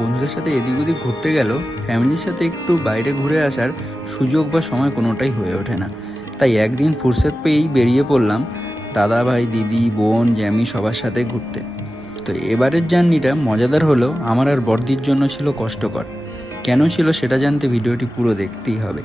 বন্ধুদের সাথে এদিক ওদিক ঘুরতে গেল ফ্যামিলির সাথে একটু বাইরে ঘুরে আসার সুযোগ বা সময় কোনোটাই হয়ে ওঠে না। তাই একদিন ফুরসত পেয়েই বেরিয়ে পড়লাম দাদা ভাই দিদি বোন জ্যামি সবার সাথে ঘুরতে। তো এবারের জার্নিটা মজাদার হলেও আমার আর বর্দির জন্য ছিল কষ্টকর। কেন ছিল সেটা জানতে ভিডিওটি পুরো দেখতেই হবে।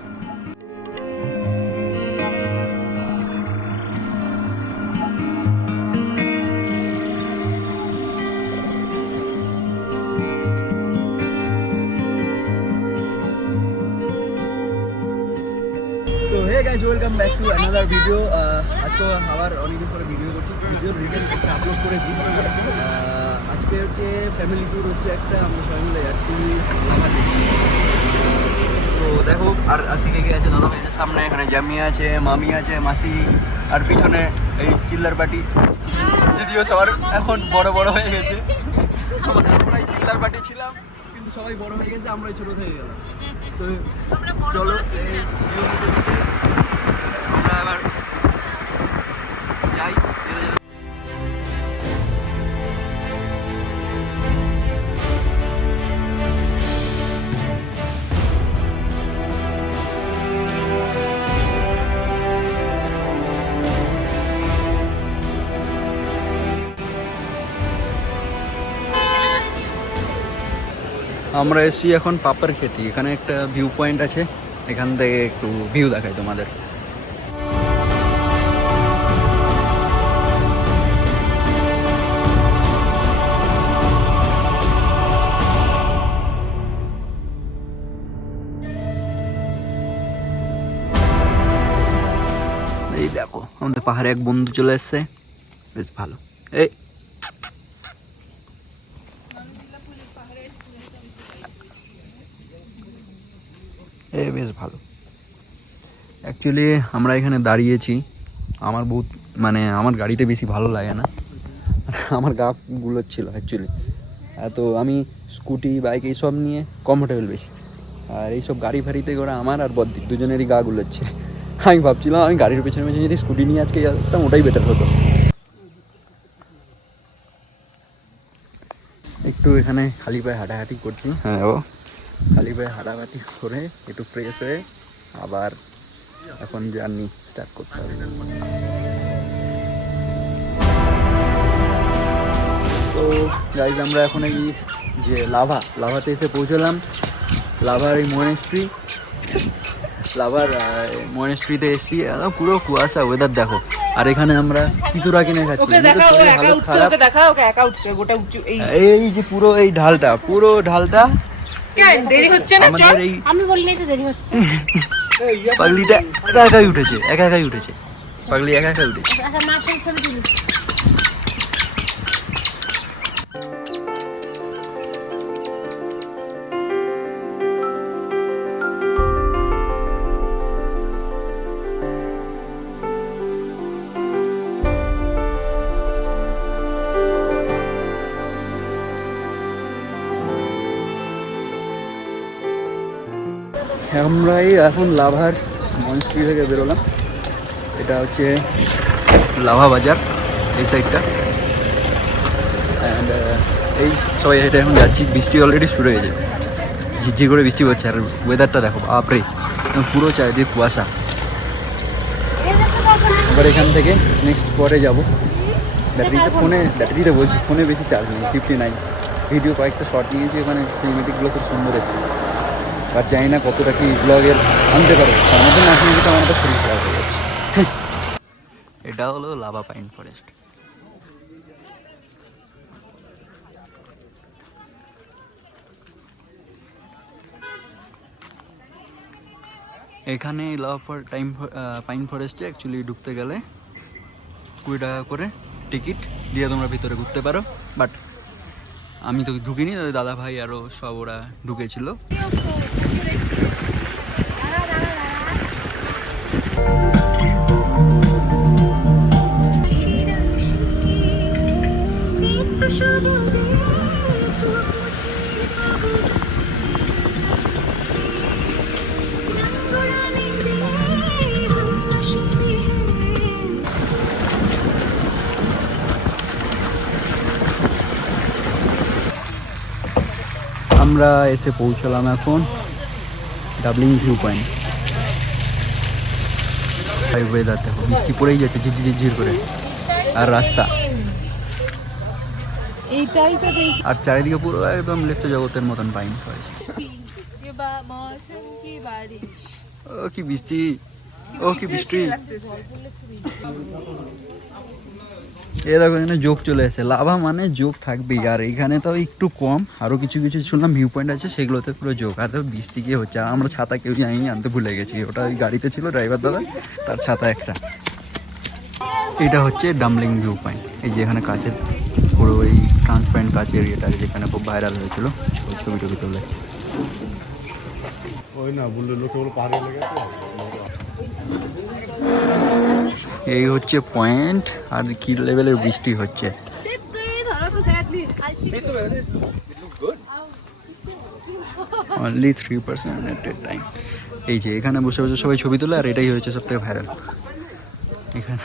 So hey guys, welcome back to another video. আজকে আবার অনেকদিন পরে ভিডিও করছি। ভিডিও রিসেন্ট একটা আপলোড করেছি। আজকে হচ্ছে ফ্যামিলি ট্যুর হচ্ছে একটা, আমরা সবাই মিলে যাচ্ছি লাভাতে। তো দেখো, আর আছে কে কে আছে, দাদা ভাই সামনে, এখানে জামি আছে, মামি আছে, মাসি, আর পিছনে এই চিল্লার পার্টি। যদিও সবার এখন বড় বড় হয়ে গেছে, আমরা এই চিল্লার পার্টি ছিলাম কিন্তু সবাই বড় হয়ে গেছে, আমরাই ছোট হয়ে গেলাম। তো চলো আমরা এবার যাই। আমরা এসেছি এখন পাপার খেতি। এখানে একটা ভিউ পয়েন্ট আছে, এখান থেকে একটু ভিউ দেখাই তোমাদের। এই দেখো আমাদের পাহাড়ে এক বন্ধু চলে এসছে, বেশ ভালো। বেশ ভালো। অ্যাকচুয়ালি আমরা এখানে দাঁড়িয়েছি, আমার বহুত আমার গাড়িতে বেশি ভালো লাগে না, আমার গা গুলোচ্ছিল অ্যাকচুয়ালি। তো আমি স্কুটি বাইক এইসব নিয়ে কমফোর্টেবল বেশি, আর এইসব গাড়ি ফাড়িতে করে আমার আর বদ্দির দুজনেরই গা গুলোচ্ছে। আমি ভাবছিলাম আমি গাড়ির পেছনে পেছনে যদি স্কুটি নিয়ে আজকে আসতাম ওটাই বেটার হতো। একটু এখানে খালি পায়ে হাঁটাহাঁটি করছি। হ্যাঁ, ও খালি পায়ে হাঁটাহাঁটি করে একটু ফ্রেশ হয়ে আবার এখন জার্নি স্টার্ট করতে হবে। তো গাইজ, আমরা এখন এই যে লাভাতে এসে পৌঁছলাম। লাভার এই মনেস্ট্রিতে এসেছি। পুরো কুয়াশা, ওয়েদার দেখো। আর এখানে আমরা কিতুরা কিনে খাচ্ছি। এই যে পুরো এই ঢালটা আমাদের এই পাগলিটা একাই উঠেছে পাগলি একাই উঠেছে। আমরা এখন লাভার মনস্ট্রি থেকে বেরোলাম। এটা হচ্ছে লাভা বাজার, এই সাইডটা। অ্যান্ড এই সবাই এটা এখন যাচ্ছি। বৃষ্টি অলরেডি শুরু হয়ে গেছে, ঝিরঝির করে বৃষ্টি হচ্ছে। আর ওয়েদারটা দেখো, বাপরে পুরো চারিদিকে কুয়াশা। এবার এখান থেকে নেক্সট পরে যাবো। ব্যাটারিতে বলছি, ফোনে বেশি চার্জ নেই, 59। ভিডিও কয়েকটা শর্ট নিয়েছি, ওখানে সিনেমেটিকগুলো খুব সুন্দর এসেছে। আর জানি না কতটা কি ব্লগের আনতে পারো, তার মধ্যে না শুনে কিন্তু আমার শরীর খারাপ হয়ে যাচ্ছে। এটা হলো লাভা পাইন ফরেস্ট। এখানে লাভা পাইন ফরেস্টে অ্যাকচুয়ালি ঢুকতে গেলে 20 টাকা করে টিকিট দিয়ে তোমরা ভিতরে ঘুরতে পারো। বাট আমি তো ঢুকিনি, দাদা ভাই আরও সব ওরা ঢুকেছিল। আমরা এসে পৌঁছলাম এখন ডাবলিং ভিউ পয়েন্ট। ওয়েদার দেখো, বৃষ্টি পড়েই যাচ্ছে ঝিরঝির করে, আর রাস্তা আর চারিদিকে পুরো একদম লিপ্ত জগতের মতন পাইন ফরেস্ট। ও কি বৃষ্টি, ও কি বৃষ্টি। এ দেখো এখানে যোগ চলে এসেছে, লাভা মানে যোগ থাকবেই। আর এখানে তো একটু কম, আরও কিছু কিছু শুনলাম ভিউ পয়েন্ট আছে, সেগুলোতে পুরো যোগ। আর তো বৃষ্টি কি হচ্ছে, আর আমরা ছাতা কেউ জানি আনতে ভুলে গেছি, ওটা ওই গাড়িতে ছিল ড্রাইভার দাদা, তার ছাতা একটা। এটা হচ্ছে ডামলিং ভিউ পয়েন্ট। এই যে এখানে কাছের পুরো ওই ট্রান্সপারেন্ট কাচের এরিয়াটা যেখানে খুব ভাইরাল হয়েছিল, ওই ছবি টবি তুলে। এই হচ্ছে পয়েন্ট, আর কি লেভেলের বৃষ্টি হচ্ছে। অনলি 3% এট এ টাইম। এই যে এখানে বসে বসে সবাই ছবি তোলে, আর এটাই হচ্ছে সবথেকে ভাইরাল। এখানে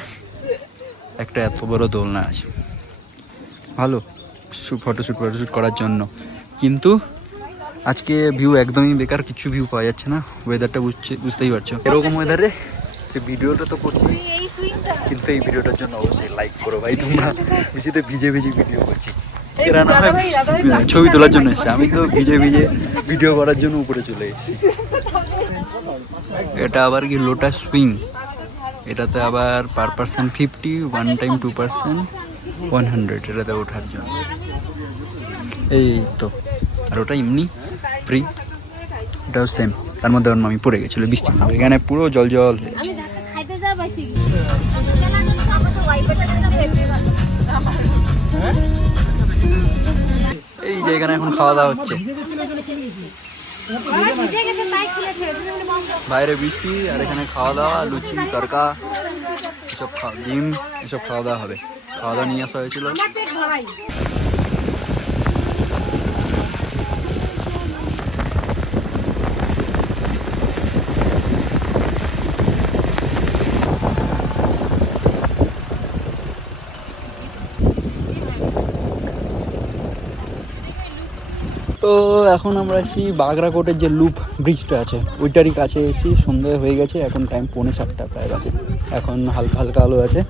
একটা এত বড় দোলনা আছে, ভালো ফটোশ্যুট করার জন্য। কিন্তু আজকে ভিউ একদমই বেকার, কিছু ভিউ পাওয়া যাচ্ছে না। ওয়েদারটা বুঝতেই পারছো, এরকম ওয়েদারে সে ভিডিওটা তো করছি, কিন্তু এই ভিডিওটার জন্য অবশ্যই লাইক করো ভাই তোমরা। বুঝিতে ভিজে ভিডিও করছি, এরা না হয় ছবি তোলার জন্য এসছে, আমি তো ভিজে ভিডিও করার জন্য উপরে চলে এসেছি। এটা আবার কি লোটাস সুইং, এটাতে আবার পার পার্সন 50, ওয়ান টাইম 2% 100, এটাতে ওঠার জন্য। এই তো, আর ওটা এমনি ফ্রি, ওটাও সেম। তার মধ্যে আমার মামি পড়ে গেছিলো বৃষ্টি, এখানে পুরো জল হয়ে গেছে। এই যে এখানে এখন খাওয়া দাওয়া হচ্ছে, বাইরে বৃষ্টি আর এখানে খাওয়া দাওয়া, লুচি তরকা এসব ডিম এসব খাওয়া দাওয়া হবে। খাওয়া দাওয়া নিয়ে আসা হয়েছিল। তো এখন আমরা এসেছি বাগরাকোটের যে লুপ ব্রিজটা আছে ওইটারই কাছে এসেছি। সন্ধ্যা হয়ে গেছে, এখন টাইম 6:45 প্রায় বাজে। এখন হালকা হালকা আলো আছে,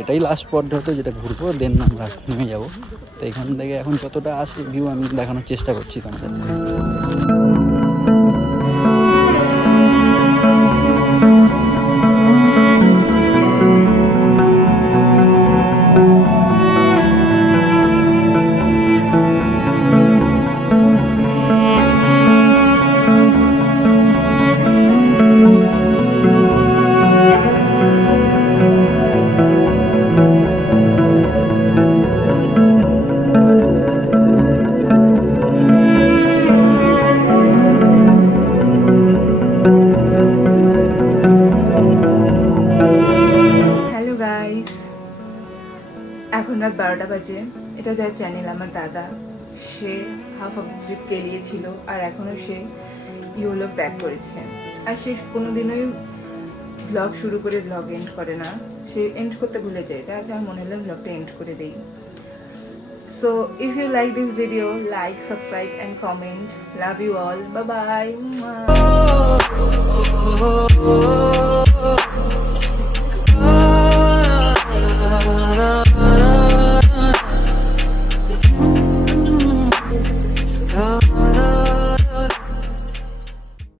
এটাই লাস্ট স্পট হতো যেটা ঘুরবো, দেন আমরা নেমে যাবো। তো এখান থেকে এখন যতটা আসে ভিউ আমি দেখানোর চেষ্টা করছি তোমাদের। এখন রাত 12টা বাজে। এটা যার চ্যানেল আমার দাদা, সে হাফ অফ ট্রিপ কেলিয়েছিল আর এখনও সে ইউলোক ত্যাগ করেছে। আর সে কোনোদিনই ব্লগ শুরু করে ব্লগ এন্ড করে না, সে এন্ড করতে ভুলে যায়। তাই আচ্ছা, আমার মনে হলো ব্লগটা এন্ড করে দেই। So if you like this video, like, subscribe and comment. Love you all, bye by.